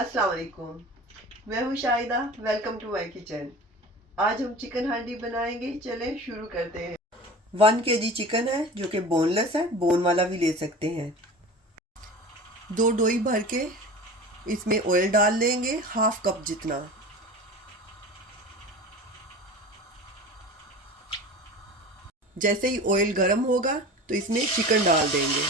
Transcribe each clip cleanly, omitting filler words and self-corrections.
अस्सलाम वालेकुम। मैं हूँ Shahida. Welcome to my kitchen. आज हम चिकन हांडी बनाएंगे। चलें शुरू करते हैं। 1 kg चिकन है जो कि बोनलेस है, बोन वाला भी ले सकते हैं। 2 डोई भर के इसमें ऑयल डाल लेंगे, 1/2 कप जितना। जैसे ही ऑयल गर्म होगा तो इसमें चिकन डाल देंगे।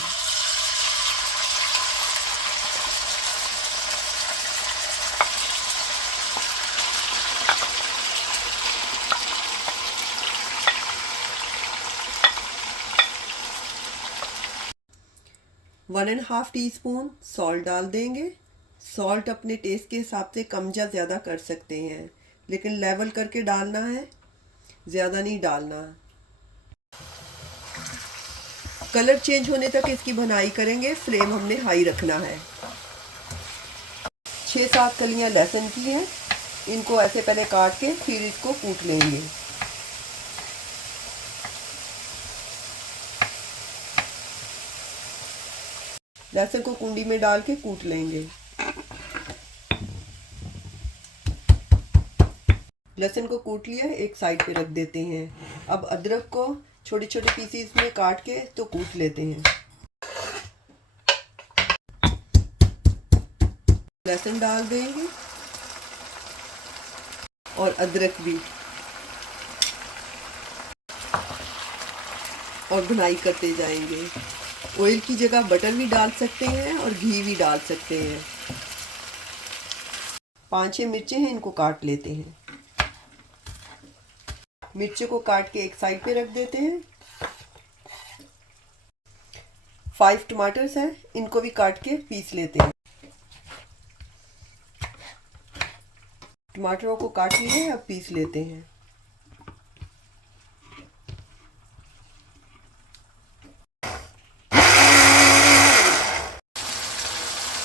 One and half tea spoon salt डाल देंगे। सॉल्ट अपने टेस्ट के हिसाब से कम या ज़्यादा कर सकते हैं, लेकिन लेवल करके डालना है, ज़्यादा नहीं डालना। कलर चेंज होने तक इसकी भुनाई करेंगे। फ्लेम हमने हाई रखना है। 6-7 कलियां लहसुन की हैं, इनको ऐसे पहले काट के फिर इसको कूट लेंगे। लहसुन को कुंडी में डाल के कूट लेंगे। लहसुन को कूट लिया, एक साइड पे रख देते हैं। अब अदरक को छोटे छोटे पीसीस में काट के तो कूट लेते हैं। लहसुन डाल देंगे और अदरक भी, और भुनाई करते जाएंगे। ऑयल की जगह बटर भी डाल सकते हैं और घी भी डाल सकते हैं। 5-6 मिर्चें हैं, इनको काट लेते हैं। मिर्चों को काट के एक साइड पे रख देते हैं। 5 टमाटर्स हैं, इनको भी काट के पीस लेते हैं। टमाटरों को काट लिए, अब पीस लेते हैं।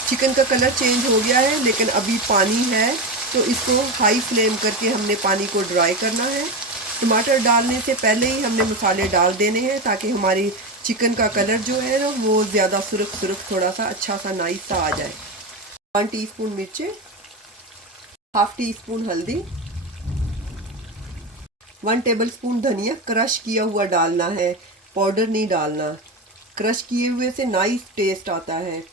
चिकन का कलर चेंज हो गया है, लेकिन अभी पानी है, तो इसको हाई फ्लेम करके हमने पानी को ड्राई करना है। टमाटर डालने से पहले ही हमने मसाले डाल देने हैं, ताकि हमारी चिकन का कलर जो है ना वो ज़्यादा सुर्ख सुर्ख, थोड़ा सा अच्छा सा नाइस सा आ जाए। 1 टीस्पून मिर्चें, 1/2 टीस्पून हल्दी, 1 टेबलस्पून धनिया क्रश किया हुआ डालना है, पाउडर नहीं डालना। क्रश किए हुए से नाइस टेस्ट आता है।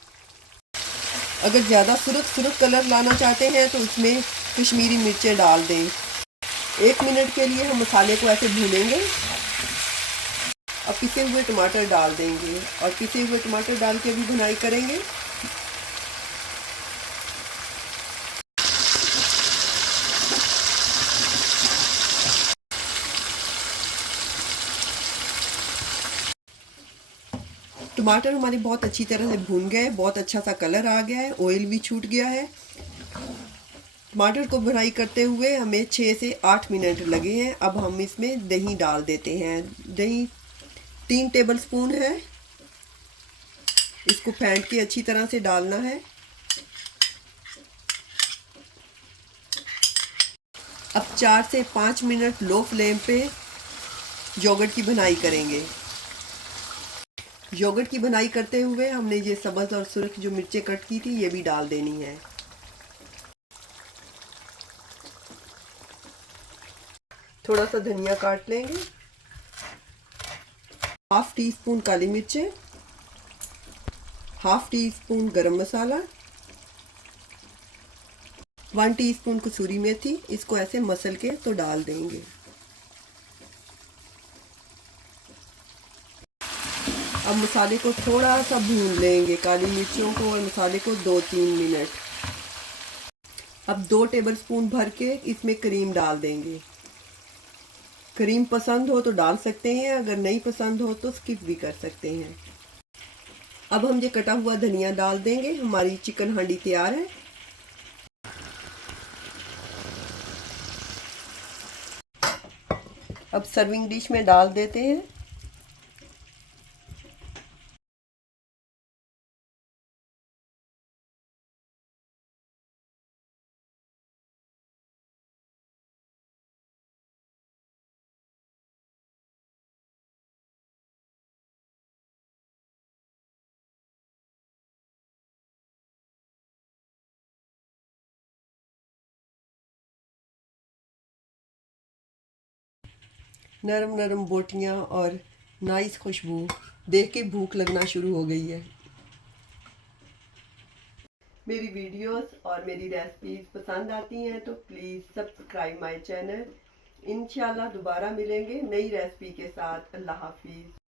अगर ज़्यादा सुर्ख सुर्ख कलर लाना चाहते हैं तो इसमें कश्मीरी मिर्चें डाल दें। 1 मिनट के लिए हम मसाले को ऐसे भूनेंगे। अब पिसे हुए टमाटर डाल देंगे और पिसे हुए टमाटर डाल के भी भुनाई करेंगे। टमाटर हमारे बहुत अच्छी तरह से भून गए, बहुत अच्छा सा कलर आ गया है, ऑयल भी छूट गया है। टमाटर को भुनाई करते हुए हमें 6 से 8 मिनट लगे हैं। अब हम इसमें दही डाल देते हैं। दही 3 टेबलस्पून है, इसको फेंट के अच्छी तरह से डालना है। अब 4 से 5 मिनट लो फ्लेम पे योगर्ट की भुनाई करेंगे। योगर्ट की भुनाई करते हुए हमने ये सब्ज़ और सुर्ख जो मिर्चें कट की थी ये भी डाल देनी है। थोड़ा सा धनिया काट लेंगे। 1/2 टीस्पून काली मिर्चें, 1/2 टीस्पून गरम मसाला, 1 टीस्पून कसूरी मेथी, इसको ऐसे मसल के तो डाल देंगे। अब मसाले को थोड़ा सा भून लेंगे, काली मिर्चों को और मसाले को 2-3 मिनट। अब 2 टेबलस्पून भर के इसमें क्रीम डाल देंगे। क्रीम पसंद हो तो डाल सकते हैं, अगर नहीं पसंद हो तो स्किप भी कर सकते हैं। अब हम ये कटा हुआ धनिया डाल देंगे। हमारी चिकन हांडी तैयार है। अब सर्विंग डिश में डाल देते हैं। नरम नरम बोटियाँ और नाइस खुशबू देख के भूख लगना शुरू हो गई है। मेरी वीडियोस और मेरी रेसिपीज पसंद आती हैं तो प्लीज़ सब्सक्राइब माय चैनल। इंशाल्लाह दोबारा मिलेंगे नई रेसिपी के साथ। अल्लाह हाफिज़।